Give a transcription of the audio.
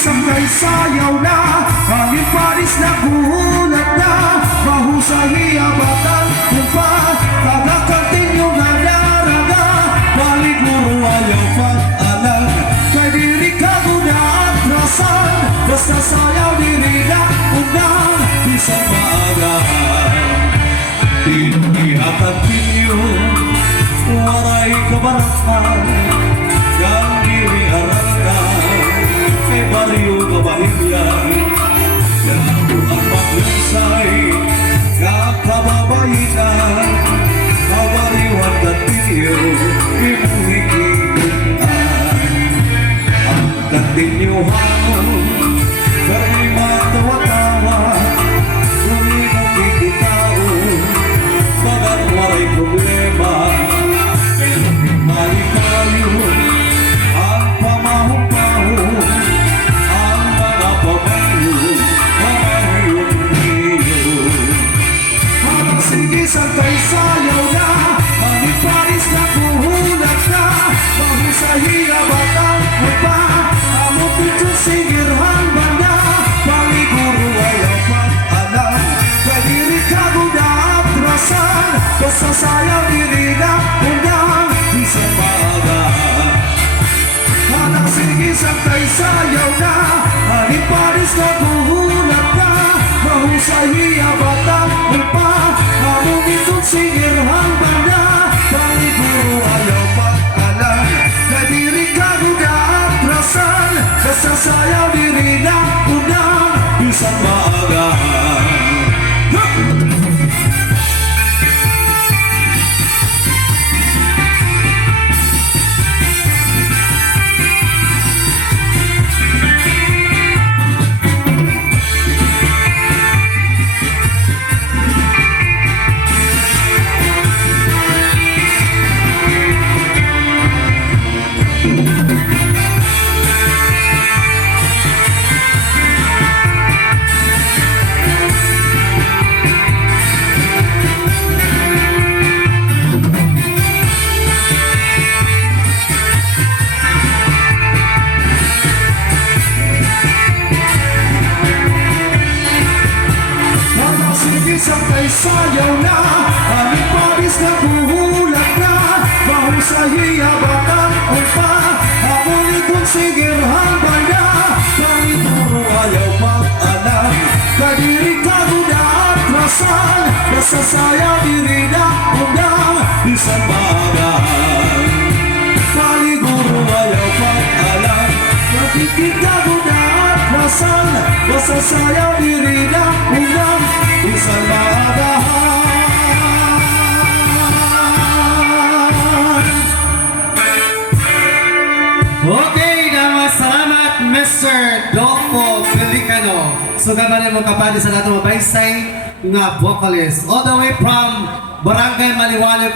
Saktay sayaw na, hangin paris na gulat na, mahusay abatan kumpa, kagakantin yung nadaraga, baliguro ayaw pag-alam, kay diri ka guna at rasan, basta sayaw diri na unang, isang maagahan. Inihatag ninyo, waray kabarakan, kang diri arangan, kay baryo kabahimyan, yan ang maglusay, kakababayinan, kabariwan katinyo, imuhikitan. Ang katinyo hangon, kay matawa-tawa, kung imukikitao, bagat waray problema, kay malikayo, ang pamahong-pahong, ang mga pamayo, pamahayong niyo. Habang sige santay sayaw na, hangin paris na kuhulat na, mahusahiya batang upa, amot ito sigirhan ba na, paliguro ayaw pag-alam, kadiri ka guna at rasan, basta sayaw diri na unang, isang maagahan. Habang sige santay sayaw na, hangin paris na kuhulat na, mahusahiya batang upa, amot ito sigirhan ba na, paliguro ayaw pag-alam, kadiri ka guna at rasan, basta sayaw diri na unang, isang maagahan. Saktay sayaw na, hangin paris na kuhulat na, mahusahiya batang upa, habang itong sigirhan ba na, pangituro ayaw pag-alam, kadiri ka guna at rasan, basta sayaw diri na unang, isang maagahan. Paliguro ayaw pag-alam, kadiri ka guna at rasan, basta sayaw diri na unang, isang maagahan. Okay, salamat Mr. Dolfo Pelicano. So gabanin mo kapatid sa nato mabaysay nga vocalist all the way from Barangay Maliwalo.